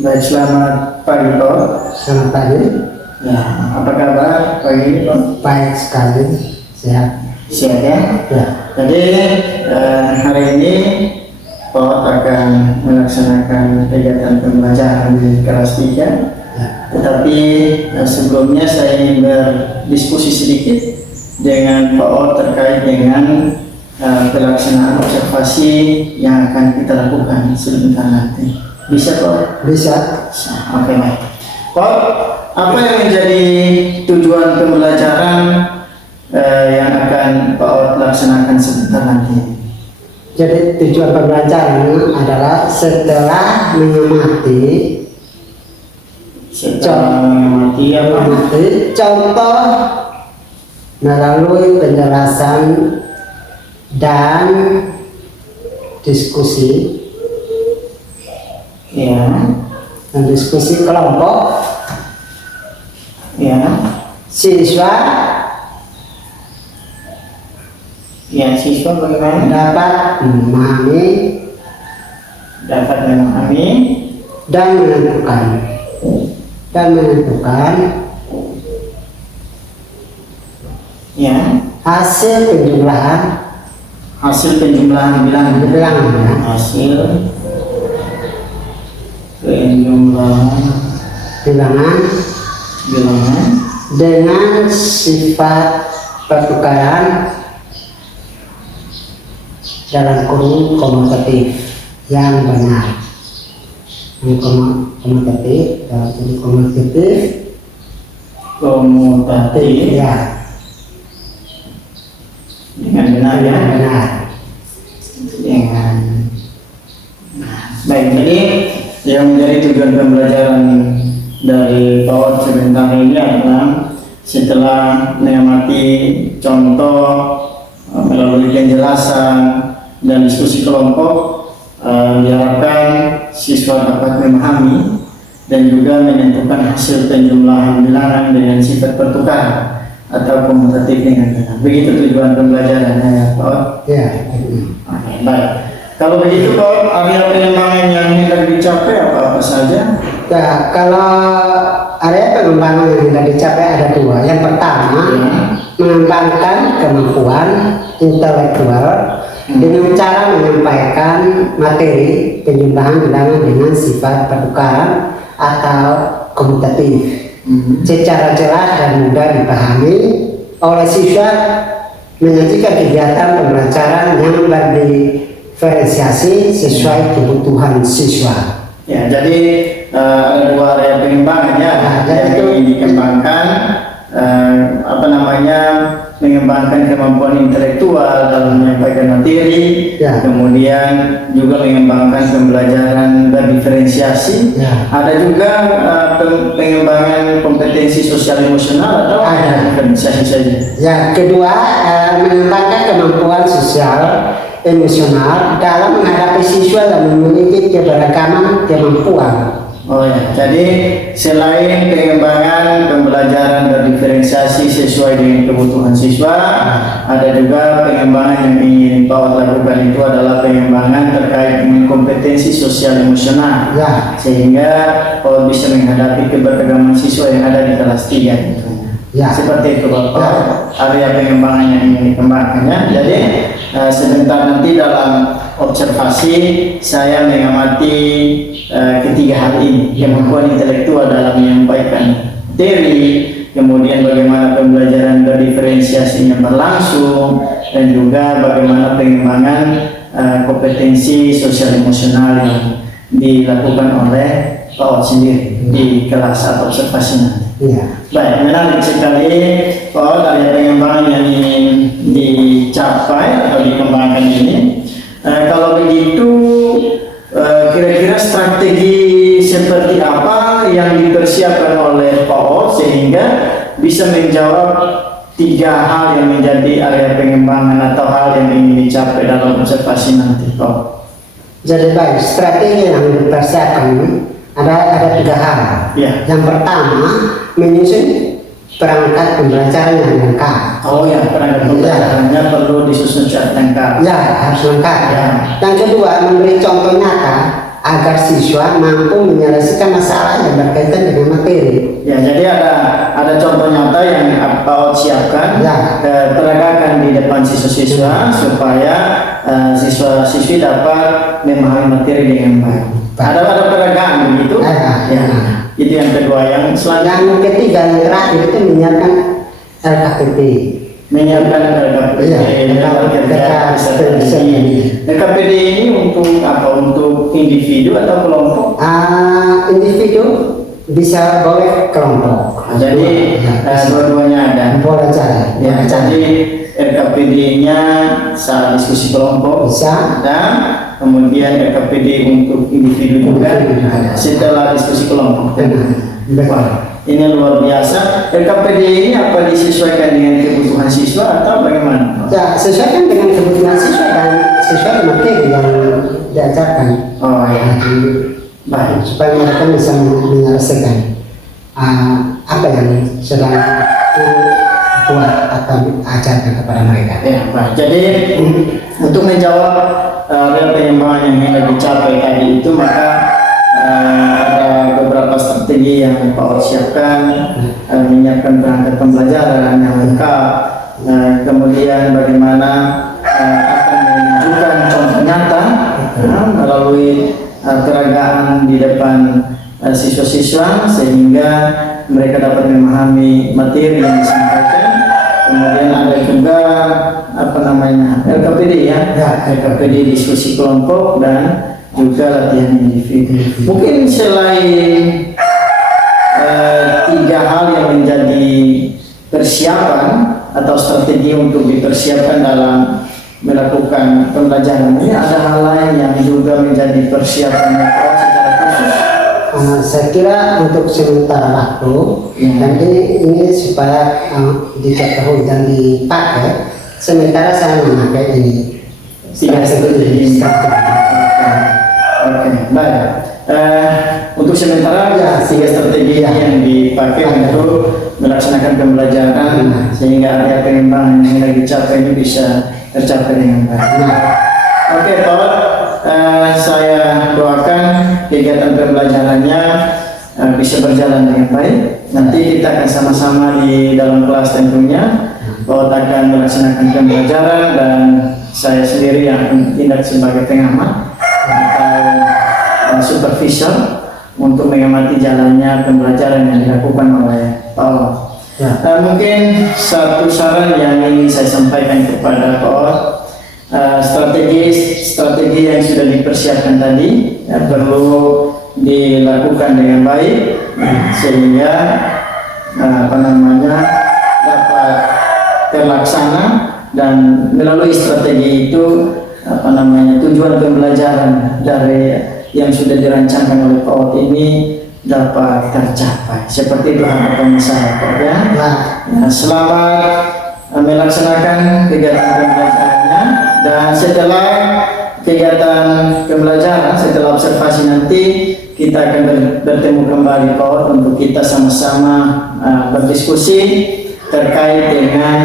Baik, selamat pagi Pak. Selamat pagi. Ya, apa kabar pagi ini Pak? Baik sekali, sehat. Sihat ya? Ya. Jadi hari ini Pak akan melaksanakan kegiatan pembelajaran di kelas 3. Ya. Tetapi sebelumnya saya ingin berdiskusi sedikit dengan Pak terkait dengan pelaksanaan observasi yang akan kita lakukan sebentar nanti. Bisa Pak? Bisa. Oke, baik. Pak, apa yang menjadi tujuan pembelajaran yang akan Pak laksanakan sebentar nanti? Jadi tujuan pembelajaran adalah setelah mengamati contoh melalui penjelasan dan diskusi. Ya, Dan diskusi kelompok, ya, siswa siswa bagaimana dapat memahami dan menentukan ya hasil penjumlahan bilangan bilangnya hasil penjumlahan bilangan bilangan dengan sifat pertukaran dalam kurung komutatif yang benar. Komutatif dalam kurung komutatif ya dengan benar ya. benar. Dengan baik, jadi yang menjadi tujuan pembelajaran dari Pak sebentar ini adalah setelah mengamati contoh melalui penjelasan dan diskusi kelompok, diharapkan siswa dapat memahami dan juga menentukan hasil penjumlahan bilangan dengan sifat pertukaran atau komutatif dengan benar. Begitu tujuan pembelajarannya ya Pak. Ya. Oke, baik. Kalau begitu Pak, area pengembangan yang hendak dicapai apa saja? Ya, kalau area pengembangan yang tidak dicapai ada dua. Yang pertama, mengembangkan kemampuan intelektual dengan cara menyampaikan materi penjumlahan bilangan dengan sifat pertukaran atau komutatif secara jelas dan mudah dipahami oleh siswa, menyajikan kegiatan pembelajaran yang berdiferensiasi sesuai kebutuhan siswa. Ya, jadi ada dua area pengembangan ya, yang ingin dikembangkan, mengembangkan kemampuan intelektual dalam menyampaikan materi, Ya. kemudian juga mengembangkan pembelajaran berdiferensiasi. Ya. Ada juga pengembangan kompetensi sosial emosional atau Ada. diferensiasi saja. Yang kedua, mengembangkan kemampuan sosial emosional dalam menghadapi siswa yang memiliki keberagaman kemampuan. Oh ya, jadi selain pengembangan pembelajaran berdiferensiasi sesuai dengan kebutuhan siswa, ada juga pengembangan yang ingin Pak lakukan, itu adalah pengembangan terkait dengan kompetensi sosial emosional, Ya. sehingga Pak bisa menghadapi keberagaman siswa yang ada di kelas 3 itu. Ya. Seperti itu Pak, Ya. area pengembangan yang ingin dikembangkannya. Jadi sebentar nanti dalam observasi saya mengamati ketiga hal ini, kemampuan intelektual dalam menyampaikan materi, kemudian bagaimana pembelajaran berdiferensiasinya berlangsung, dan juga bagaimana pengembangan kompetensi sosial emosional yang dilakukan oleh Pak sendiri di kelas atau observasi nanti. Iya. Baik, menarik sekali Pak dari pengembangan yang ingin dicapai atau dikembangkan ini. Kalau begitu strategi seperti apa yang dipersiapkan oleh PO sehingga bisa menjawab tiga hal yang menjadi area pengembangan atau hal yang ingin dicapai dalam observasi nanti, PO? Jadi baik, strategi yang dipersiapkan ada tiga hal. Ya. Yang pertama, menyusun perangkat pembelajaran yang lengkap. Oh ya, perangkat pembelajarannya perlu disusun secara lengkap. Ya, harus lengkap. Ya. Yang kedua, memberi contoh nyata agar siswa mampu menyelesaikan masalah yang berkaitan dengan materi. Ya, jadi ada contoh nyata yang PAUD siapkan, Ya. peragakan di depan siswa-siswa supaya siswa-siswi dapat memahami materi dengan baik. Ada peragaan begitu. Ada. Ya. Itu yang kedua. Yang selanjutnya Yang ketiga, yang terakhir itu menyiapkan LKPP. menyiapkan LKPD, Iya, kerja strategi. LKPD ini untuk apa? Untuk individu atau kelompok? Individu bisa boleh kelompok. Jadi dua-duanya ada. Boleh cari. Ya, jadi LKPD-nya saat diskusi kelompok Bisa. dan kemudian LKPD untuk individu juga Ada. setelah diskusi kelompok. Benar. Wah, ini luar biasa. LKPD ini apa disesuaikan dengan kebutuhan siswa atau bagaimana? Ya, sesuaikan dengan kebutuhan siswa dan sesuai dengan materi yang diajarkan. Oh ya, baik. Supaya mereka bisa menyelesaikan apa yang sedang buat atau ajarkan kepada mereka. Ya, baik. Jadi untuk menjawab real pengembangan yang ingin dicapai tadi itu, maka ada beberapa strategi yang Pak siapkan, menyiapkan perangkat pembelajaran yang lengkap, kemudian bagaimana akan menunjukkan contoh nyata melalui peragaan di depan siswa-siswa sehingga mereka dapat memahami materi yang disampaikan. Kemudian ada juga LKPD ya, LKPD diskusi kelompok dan juga latihan individu. Mungkin selain tiga hal yang menjadi persiapan atau strategi untuk dipersiapkan dalam melakukan pembelajaran ini, ada hal lain yang juga menjadi persiapan secara khusus. Saya kira untuk sementara waktu dan ini supaya diketahui dan dipakai, sementara saya memakai ini Tiga strategi. Oke, baik. Untuk sementara ya tiga strategi yang dipakai untuk melaksanakan pembelajaran sehingga area pengembangan yang lagi dicapai ini bisa tercapai dengan baik. Oke, Pak. Saya doakan kegiatan pembelajarannya bisa berjalan dengan baik. Nanti kita akan sama-sama di dalam kelas tentunya. Pak akan melaksanakan pembelajaran dan saya sendiri yang akan tindak sebagai pengamat atau supervisor untuk mengamati jalannya pembelajaran yang dilakukan oleh Pak. Mungkin satu saran yang ingin saya sampaikan kepada Pak, strategi yang sudah dipersiapkan tadi perlu dilakukan dengan baik sehingga dapat terlaksana dan melalui strategi itu tujuan pembelajaran dari yang sudah dirancangkan oleh Pak ini dapat tercapai. Seperti itu harapan saya, Pak ya. Selamat melaksanakan kegiatan pembelajarannya dan setelah kegiatan pembelajaran, setelah observasi nanti kita akan bertemu kembali Pak untuk kita sama-sama berdiskusi terkait dengan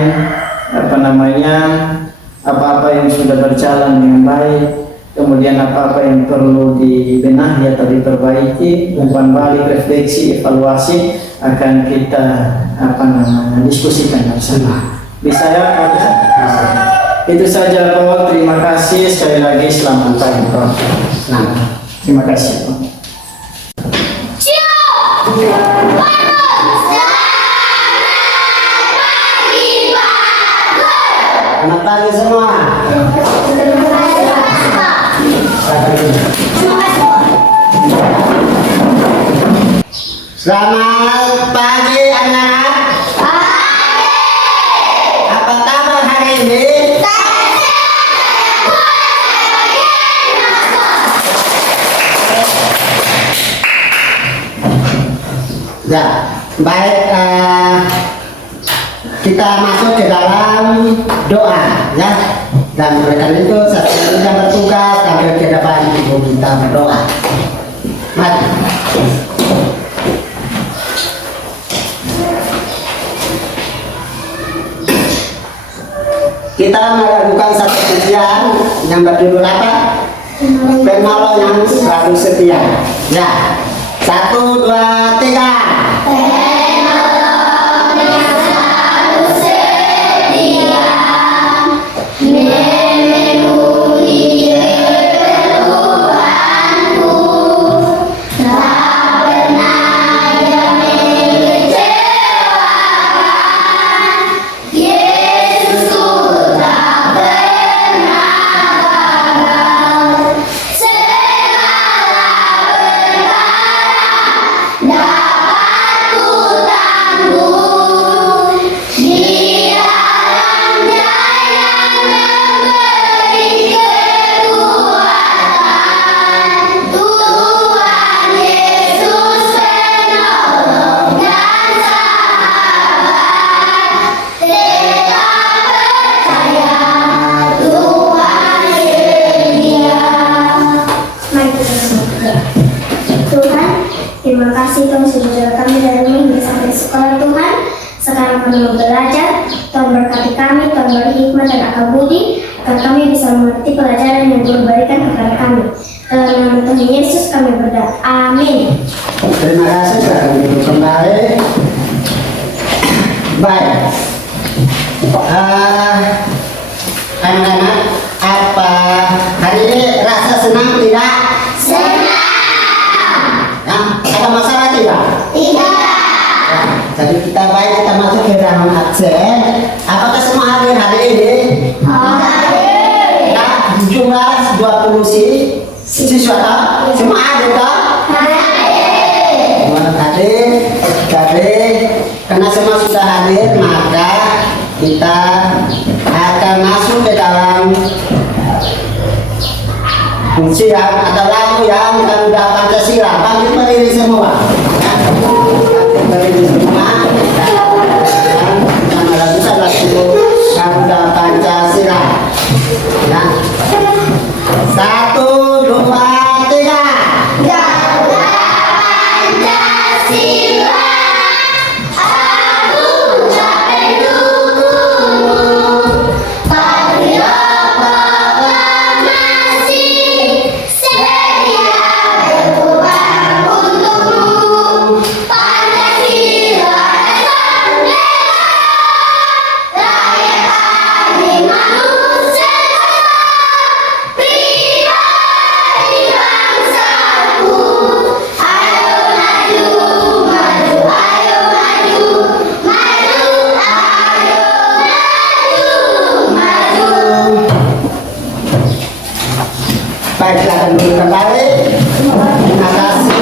apa-apa yang sudah berjalan dengan baik, kemudian apa-apa yang perlu dibenahi atau diperbaiki, umpan balik, refleksi, evaluasi akan kita diskusikan bersama. Bisa ya, Pak? Itu saja Pak. Terima kasih sekali lagi. Selamat pagi Pak. Terima kasih Pak. Selamat pagi semua. Selamat pagi anak-anak. Apa kabar hari ini? Ya, baik, kita masuk ke dalam doa ya. Dan oleh karena itu saya yang bertugas tampil ke depan ibu kita berdoa. Mari. Kita melakukan satu pujian yang berjudul apa? Penolong yang selalu setia. Ya, 1, 2, 3. Terima kasih Tuhan sudah jaga kami dari minggu sampai sekolah Tuhan. Sekarang kami mau belajar. Tuhan berkati kami, Tuhan beri hikmat dan akal budi agar kami bisa mengerti pelajaran yang Tuhan berikan kepada kami. Dalam nama Tuhan Yesus kami berdoa. Amin. Terima kasih sudah duduk kembali. Baik. Anak-anak, apa hari ini rasa senang tidak? Ada masalah tidak? Tidak. Ya, jadi kita masuk ke dalam absen. Apakah semua hadir hari ini? Hadir. Ya, jumlah 20 siswa tak? Semua hadir tak? Hadir. Semua hadir. Karena semua sudah hadir, maka kita akan masuk ke dalam pujian atau lagu yang Garuda Pancasila. Bangkit berdiri semua. Bangkit berdiri semua. Dan melakukan lagu Garuda Pancasila. Ya. 1, 2, 3. Garuda Pancasila, aku capek dukungmu. Patriot proklamasi, sedia berkorban untukmu. Pancasila adalah bendera, rakyat adil manusia, pribadi bangsaku. Ayo maju, maju, ayo maju, maju, ayo maju, maju. Baik, silakan dulu kembali. Terima kasih.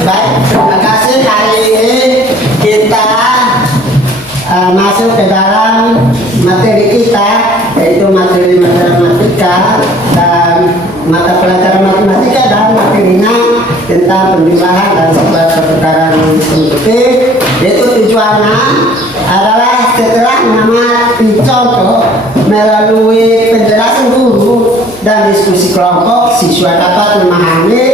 Baik, terima kasih. Hari ini kita masuk ke dalam materi kita, yaitu materi matematika dan mata pelajaran matematika dan materinya tentang penjumlahan dan sebuah pertukaran detik. Yaitu tujuannya adalah setelah mengamati contoh melalui penjelasan guru dan diskusi kelompok, siswa dapat memahami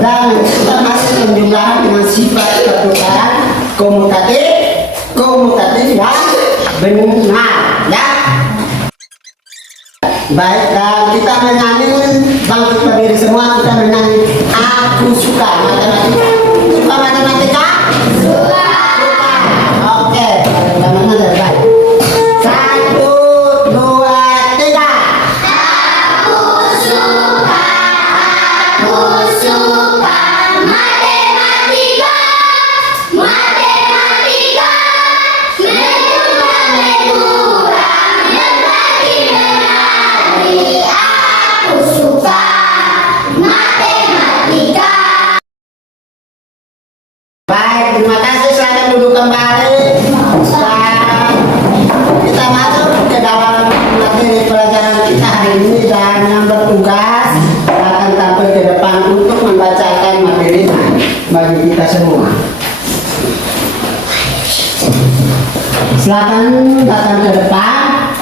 dan menentukan hasil penjumlahan dengan sifat pertukaran komutatif yang benar, ya. Baik, dan kita menyanyi, bangkit berdiri semua, kita menyanyi Aku Suka Matematika. Suka matematika? Suka. Oke, teman-teman dari baik. 1, 2, 3. Aku suka matematika, matematika, menjumlah, mengurangi, membagi, menari. Aku suka matematika. Baik, terima kasih. Silakan datang ke depan.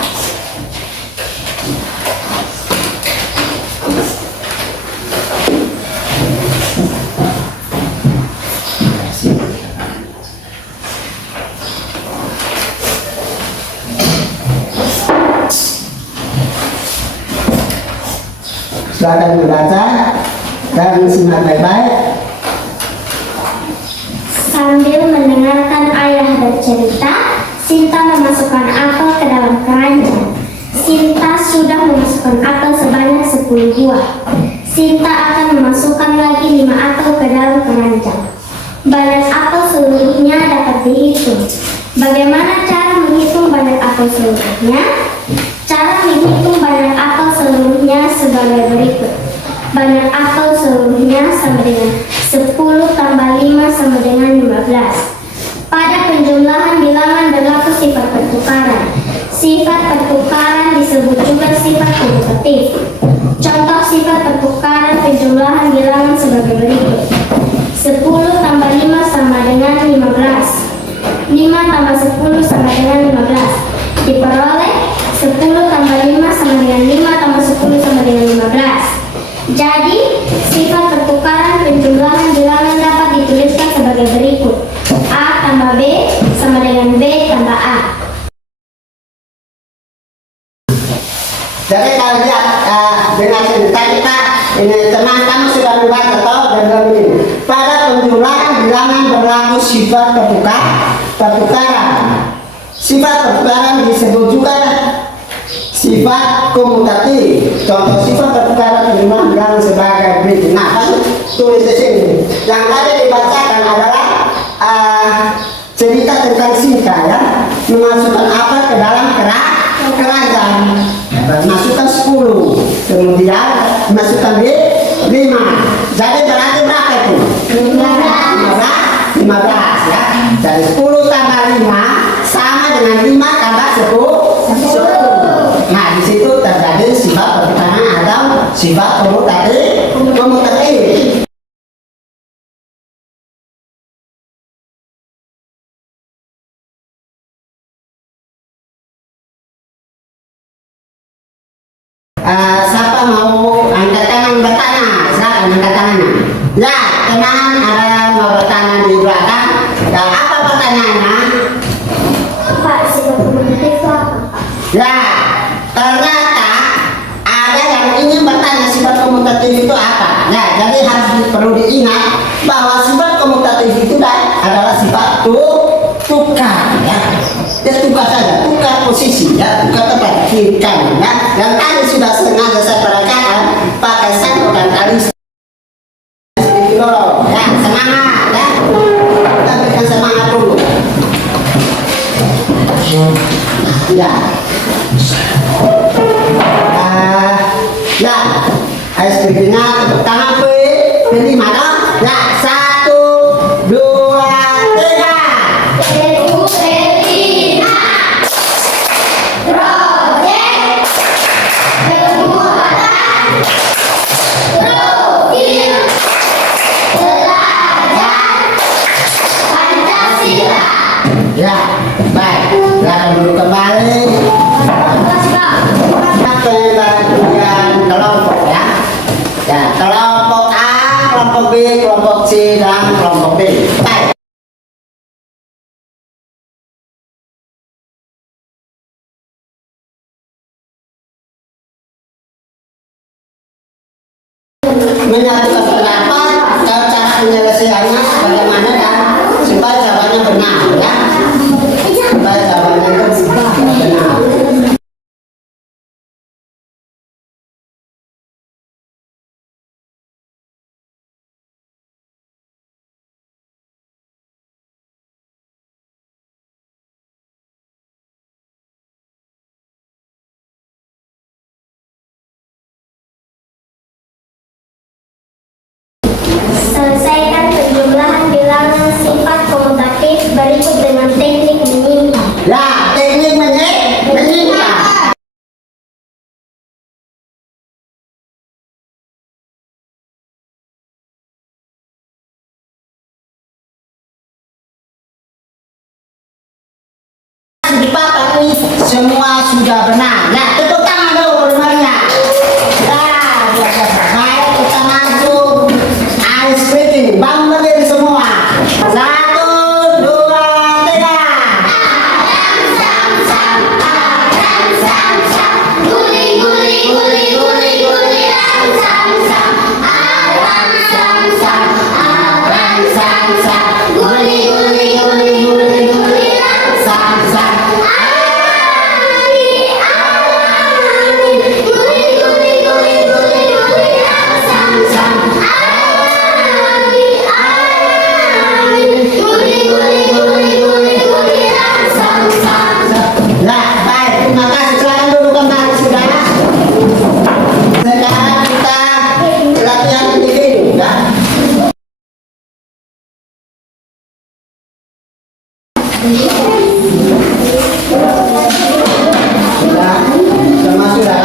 Silakan membaca dan simak baik-baik. Sambil mendengarkan ayah bercerita, Sinta memasukkan apel ke dalam keranjang. Sinta sudah memasukkan apel sebanyak 10 buah. Sinta akan memasukkan lagi 5 apel ke dalam keranjang. Banyak apel seluruhnya dapat dihitung. Bagaimana cara menghitung banyak apel seluruhnya? Cara menghitung banyak apel seluruhnya sebagai berikut. Banyak apel seluruhnya sama dengan 10 tambah 5 sama dengan 15. Pada penjumlahan bilangan berlaku sifat pertukaran. Sifat pertukaran disebut juga sifat komutatif. Contoh sifat pertukaran penjumlahan bilangan sebagai berikut. 10 tambah 5 sama dengan 15. 5 tambah 10 sama dengan 15. Diperoleh 10 tambah 5 sama dengan 5 tambah 10 sama dengan 15. Jadi, sifat pertukaran penjumlahan bilangan dapat dituliskan sebagai berikut. A tambah B sama dengan B tambah A. Jadi kalau lihat dengan cerita kita ini teman kamu sudah membaca toh dan ini. Pada penjumlahan bilangan berlaku sifat pertukaran. Sifat pertukaran disebut juga sifat komutatif. Contoh sifat pertukaran penjumlahan bilangan sebagai berikut. Nah, kan tulis di sini. Yang tadi dibacakan adalah cerita tentang Sinta ya, memasukkan apa ke dalam keranjang. Masukkan 10, kemudian masukkan 5. Jadi berarti berapa itu? 15 ya. Jadi 10 tambah 5 sama dengan 5 tambah 10. Nah, di situ terjadi sifat pertukaran atau sifat komutatif. Siapa mau angkat tangan bertanya? Silakan angkat tangannya. Ya, teman ada yang mau bertanya di belakang. Ya, apa pertanyaannya? Pak, sifat komutatif itu apa? Ya, ternyata ada yang ingin bertanya sifat komutatif itu apa. Ya, jadi harus perlu diingat bahwa sifat komutatif itu adalah sifat tukar. Ya, dia tukar saja, tukar posisi, ya, tukar tempat kiri kanan. Ya, yang tadi sudah sengaja saya peragakan pakai satu dan tali. Ya, semangat, ya. Kita berikan semangat dulu. Ya. Ya, ayo sedikitnya tepuk tangan pilih mana? Ya, 1, 2, 3. Ya, baik. Silakan dulu kembali. Bagian kelompok ya. Ya, kelompok A, kelompok B, kelompok C, dan kelompok D. Baik. Menyatukan pendapat, cara penyelesaiannya bagaimana dan supaya jawabannya benar ya. Supaya jawabannya itu benar. Selesaikan penjumlahan bilangan sifat komutatif berikut dengan teknik kesempatan ini semua sudah benar. Ya, tepuk tangan dulu bermainnya. Ya, baik, kita masuk ice skating. Bangun berdiri semua. 1, 2, 3. Nah, baik, terima kasih. Silakan dulu kembali sudah. Sekarang kita latihan ini, ya. Sudah, semua sudah.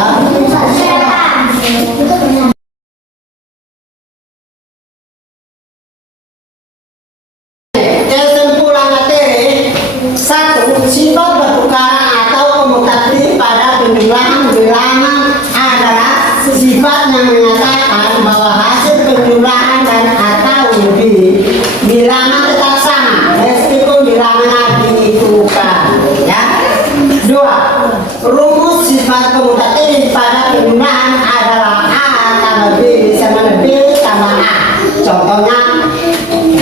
Kesimpulan materi 1. Sifat pertukaran atau komutatif pada penjumlahan bilangan adalah sifat yang menyatakan bahwa hasil penjumlahan dan atau lebih bilangan tetap sama meskipun bilangan ditukar. Ya. 2. Rumus sifat komutatif pada penjumlahan adalah A tambah B sama B tambah A. Contohnya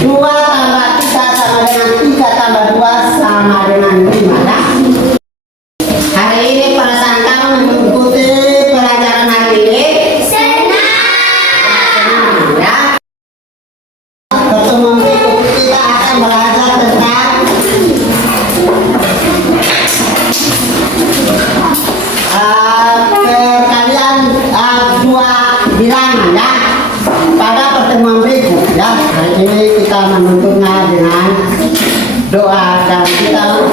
2 tambah 3 sama dengan 3 tambah 2 sama dengan 5, ya. Hari ini perasaan kamu mengikuti pelajaran hari ini? Senang, ya. Pertemuan berikut kita akan belajar tentang perkalian dua bilangan, ya. Pada pertemuan berikut, ya. Hari ini kita menutupnya dengan doa dan kita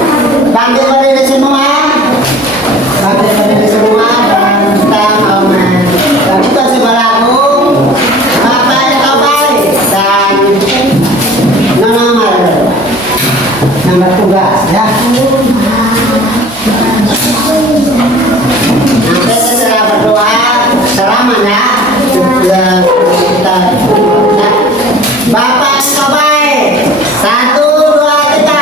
bangkit berdiri semua, dan kita dan kita sebelaku Bapak yang kau baik dan nama tugas, ya. Nanti setelah berdoa selamanya kita Bapak yang kau baik. 1, 2, 3.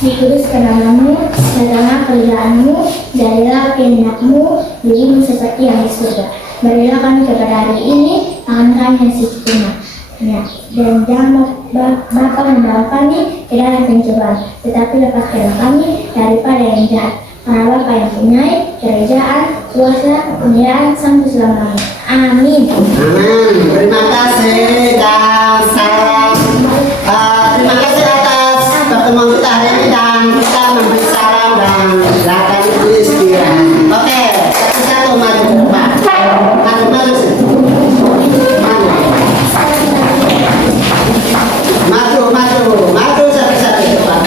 Dikuduskan namamu, datanglah kerajaanmu, jadilah kehendakmu di bumi seperti yang di surga. Berilah kami kepada hari ini makan kami yang secukupnya. Ya, dan jangan Bapa membawa kami ke dalam pencobaan, tetapi lepaskanlah kami daripada yang jahat. Karena Bapa yang punya kerajaan, kuasa, kemuliaan sampai selama-lamanya. Amin. Amin. Terima kasih dan salam. Terima kasih atas pertemuan kita hari ini dan kita memberi salam dan silakan istirahat. Oke, satu-satu maju ke depan. Maju sih. Maju satu-satu ke depan.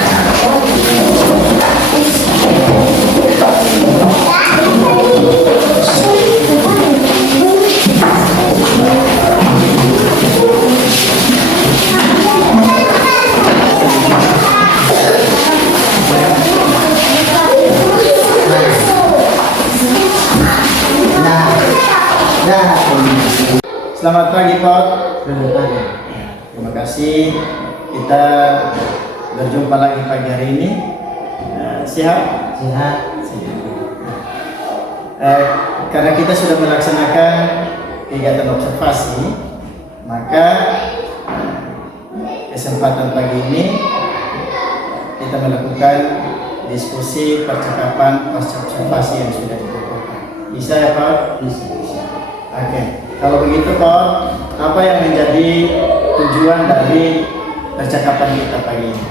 Selamat pagi, Pak. Terima kasih. Kita berjumpa lagi pagi hari ini. Sehat? Sehat. karena kita sudah melaksanakan kegiatan observasi, maka kesempatan pagi ini kita melakukan diskusi percakapan pasca observasi yang sudah ditentukan. Bisa ya Pak? Bisa. Oke. Kalau begitu Pak, apa yang menjadi tujuan dari percakapan kita pagi ini?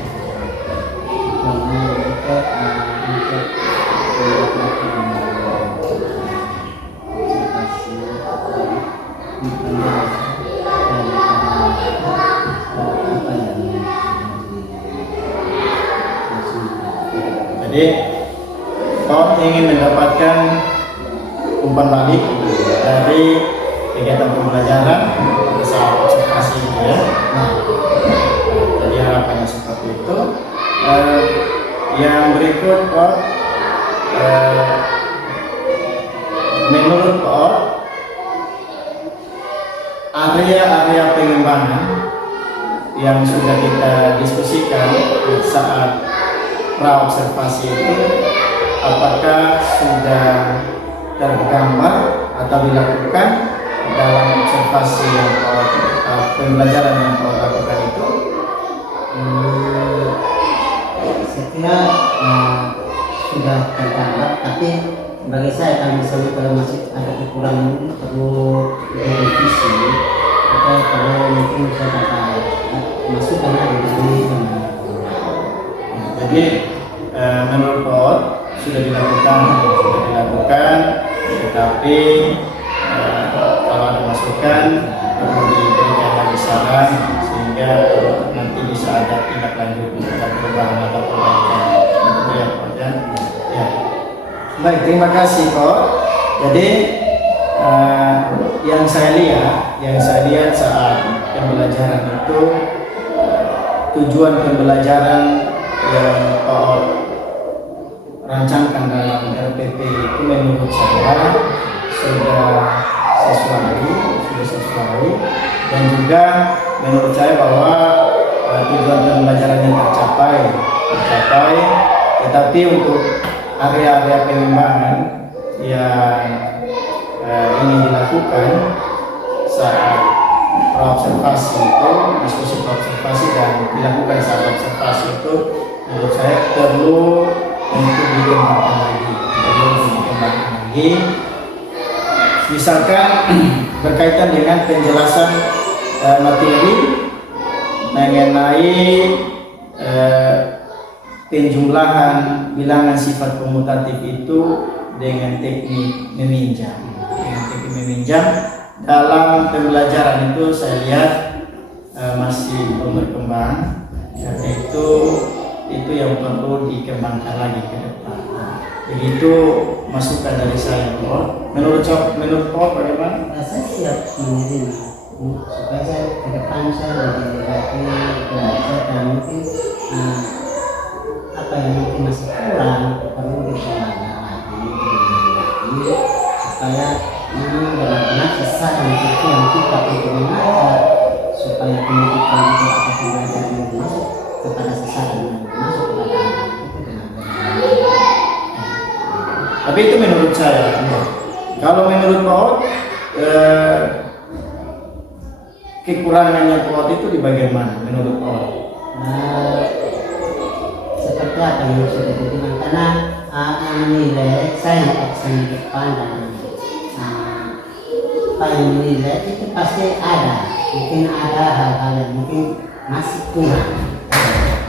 Jadi, Pak ingin mendapatkan umpan balik dari kegiatan pembelajaran saat observasi itu ya. Jadi harapannya seperti itu. Yang berikut Pak, menurut Pak, area-area pengembangan yang sudah kita diskusikan saat pra-observasi itu, apakah sudah tergambar atau dilakukan dalam observasi yang pembelajaran yang kau lakukan itu? Saya kira sudah tergambar, tapi bagi saya kalau misalnya kalau masih ada kekurangan ini perlu direvisi atau perlu mungkin saya dapat masukan lagi dari Jadi menurut Pak sudah dilakukan, tetapi kalau ada masukan perlu diberikan lagi saran sehingga nanti bisa ada tindak lanjut untuk perubahan atau perbaikan. Itu ya Pak ya. Ya. Baik, terima kasih Pak. Jadi yang saya lihat saat pembelajaran itu tujuan pembelajaran yang Pak rancangkan dalam RPP itu menurut saya sudah sesuai dan juga menurut saya bahwa tujuan pembelajarannya tercapai, tetapi untuk area-area pengembangan yang ini dilakukan saat observasi itu, diskusi observasi dan dilakukan saat observasi itu, menurut saya perlu untuk dikembangkan lagi. Misalkan berkaitan dengan penjelasan materi mengenai penjumlahan bilangan sifat komutatif itu dengan teknik meminjam. Dalam pembelajaran itu saya lihat masih belum berkembang, karena itu yang perlu dikembangkan lagi ke depan. Begitu masukan dari saya, Pak. Menurut Pak bagaimana? Saya siap menerima supaya saya ke depan saya lebih lagi belajar dan mungkin apa yang mungkin masih kurang perlu dikembangkan lagi supaya memang benar-benar sesuai dengan itu yang kita ingin belajar, supaya pendidikan itu atau pembelajaran itu masuk kepada sesuatu yang masuk kepada anak itu dengan benar. Tapi itu menurut saya. Kalau menurut Pak, kekurangannya Pak itu di bagian mana menurut Pak? Seperti apa yang sudah dibilang, karena menilai saya akan di depan dan apa yang menilai itu pasti ada, mungkin ada hal-hal yang mungkin masih kurang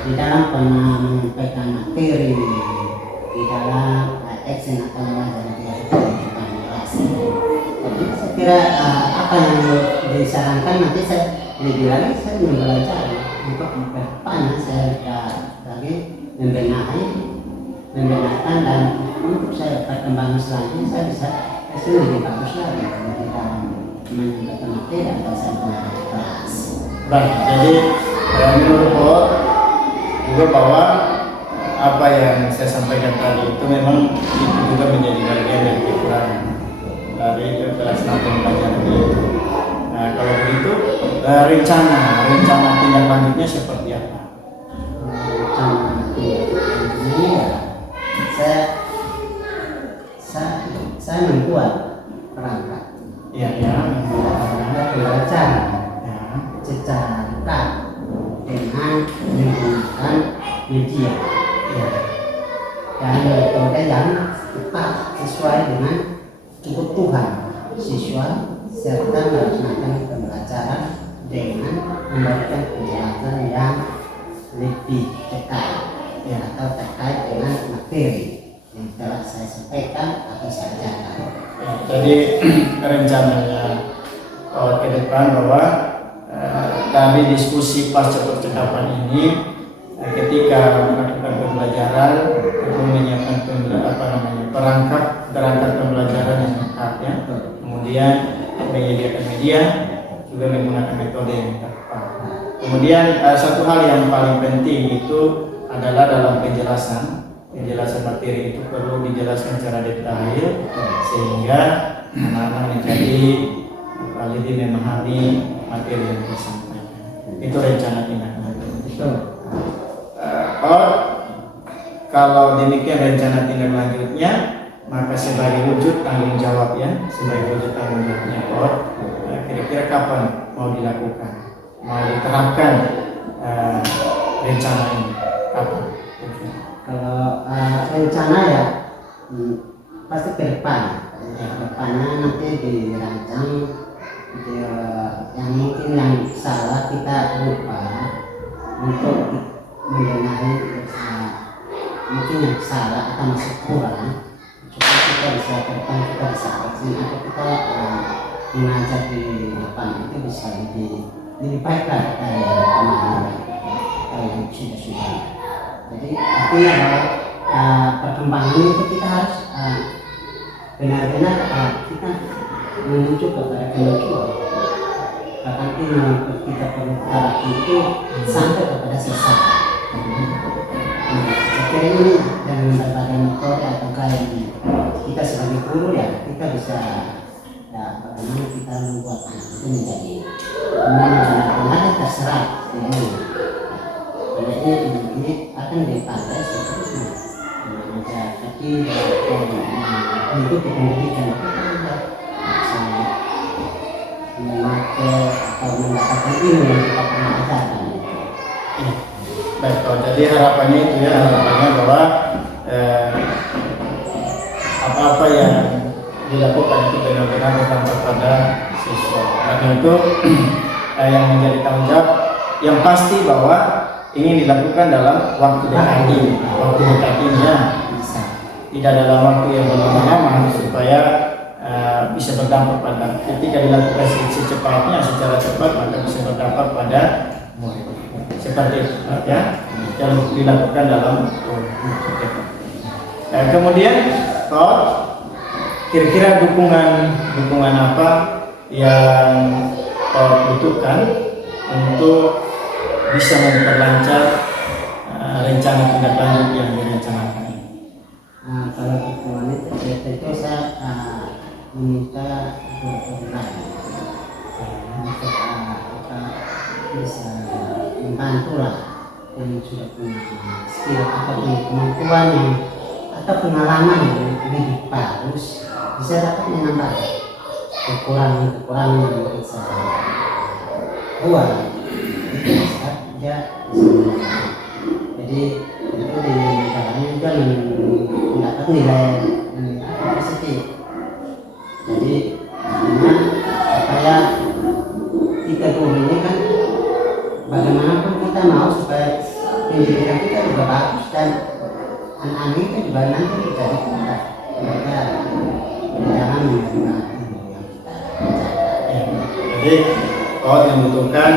di dalam menyampaikan materi, di dalam action atau mengajar dia. Jadi saya kira apa yang disarankan nanti saya lebih lagi saya belajar untuk ke depan saya lagi membenarkan dan untuk saya perkembangan selanjutnya saya bisa lebih bagus lagi di dalam menyampaikan materi atau saya mengajar kelas. Baik, jadi menurut Pak juga bahwa apa yang saya sampaikan tadi itu memang itu juga menjadi bagian dari kekurangan dari pelaksanaan pembelajaran itu. Nah, kalau begitu rencana tindak lanjutnya seperti apa? Saya perangkat. Ya, ya. Ada belajar Ya. secara dekat dengan menggunakan media. Ya. Dan metode yang tepat sesuai dengan kebutuhan siswa serta melaksanakan pembelajaran dengan memberikan penjelasan yang lebih dekat atau terkait dengan materi yang telah saya sampaikan atau saya ajarkan. Jadi rencananya ke depan bahwa dari diskusi pasca percakapan ini ketika melakukan pembelajaran itu menyiapkan perangkat pembelajaran yang lengkap ya. Kemudian menyediakan media juga menggunakan metode yang tepat. Kemudian satu hal yang paling penting itu adalah dalam penjelasan materi itu perlu dijelaskan secara detail sehingga anak-anak menjadi lebih memahami materi yang disampaikan. Itu rencana tindak lanjut. Kalau demikian rencana tindak lanjutnya, maka sebagai wujud tanggung jawab kira-kira kapan mau dilakukan, mau diterapkan rencana ini kapan? Kalau rencana ya pasti ke depannya nanti dirancang yang mungkin yang salah kita lupa untuk mengenai mungkin yang salah atau masih kurang supaya kita bisa ke depan kita bisa aksi atau kita mengajar di depan itu bisa lebih baik lah dari kemarin yang sudah. Jadi artinya bahwa perkembangan itu kita harus benar-benar kita menuju kepada kemajuan. Bahkan kita perlu itu sampai kepada selesai. Jadi ini dengan berbagai metode atau kayak kita sebagai guru ya kita bisa bagaimana kita membuat anak itu menjadi benar-benar terserap ini. Ini akan dipakai seterusnya. Tapi untuk pendidikan kita bisa memakai atau mendapatkan ilmu yang kita pernah ajarkan. Baik, jadi harapannya itu ya bahwa apa-apa yang dilakukan itu benar-benar berdampak pada siswa. Karena itu yang menjadi tanggung jawab yang pasti bahwa ingin dilakukan dalam waktu dekat ini ya, tidak dalam waktu yang lama supaya bisa berdampak pada ketika dilakukan secepatnya secara cepat maka bisa berdampak pada murid. Seperti itu ya yang dilakukan dalam kemudian kira-kira dukungan apa yang butuhkan untuk bisa memperlancar rencana tindak lanjut yang direncanakan. Kalau dukungan itu tentu saya meminta dukungan untuk kita bisa membantu lah yang sudah punya skill atau punya kemampuan yang atau pengalaman yang lebih bagus bisa dapat menambah kekurangan yang bisa buat itu bisa dia jadi itu di negaranya juga mendapat nilai positif. Jadi supaya kita guru ini kan bagaimanapun kita mau supaya pendidikan kita juga bagus dan anak-anak kita juga nanti jadi kita mereka jangan menerima ilmu yang kita ajarkan. Jadi kalau membutuhkan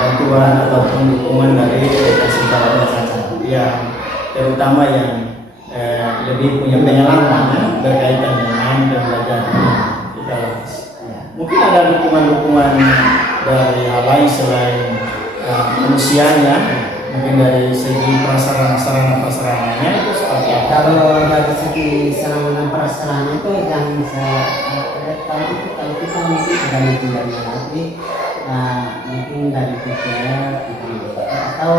bantuan ataupun dukungan dari edukasi bahasa yang terutama yang lebih punya pengalaman berkaitan dengan pembelajaran kita. Mungkin ada dukungan dari hal lain selain manusianya, mungkin dari segi prasarananya itu seperti apa? Kalau dari segi sarana prasarana itu yang saya kalau kita mungkin sudah mentinggalnya lagi mungkin dari tutorial atau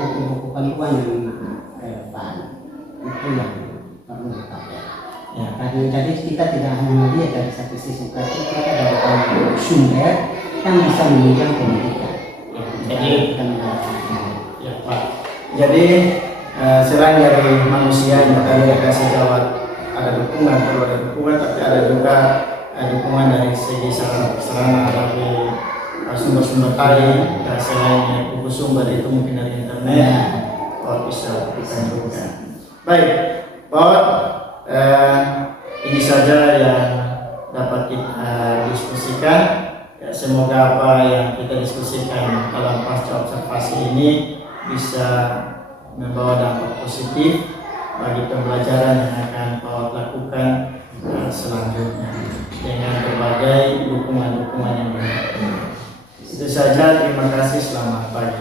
buku-buku panduan yang relevan itu yang perlu dipakai. Ya, Jadi kita tidak hanya melihat dari satu sisi, tapi kita dari sumber yang bisa menunjang pendidikan. Jadi, Kita mengatakan. ya Pak. Jadi selain dari manusia yang tadi kasih jawab, ada dukungan, perlu ada dukungan, tapi ada juga dukungan dari segi sarana dari sumber-sumber tadi. Dan selain buku sumber itu mungkin dari internet, bisa kita juga. Baik, Pak. Ini saja yang dapat kita diskusikan. Ya, semoga apa yang kita diskusikan dalam pasca observasi ini bisa membawa dampak positif bagi pembelajaran yang akan Pak lakukan selanjutnya dengan berbagai dukungan-dukungan yang benar. Itu saja, terima kasih, selamat pagi.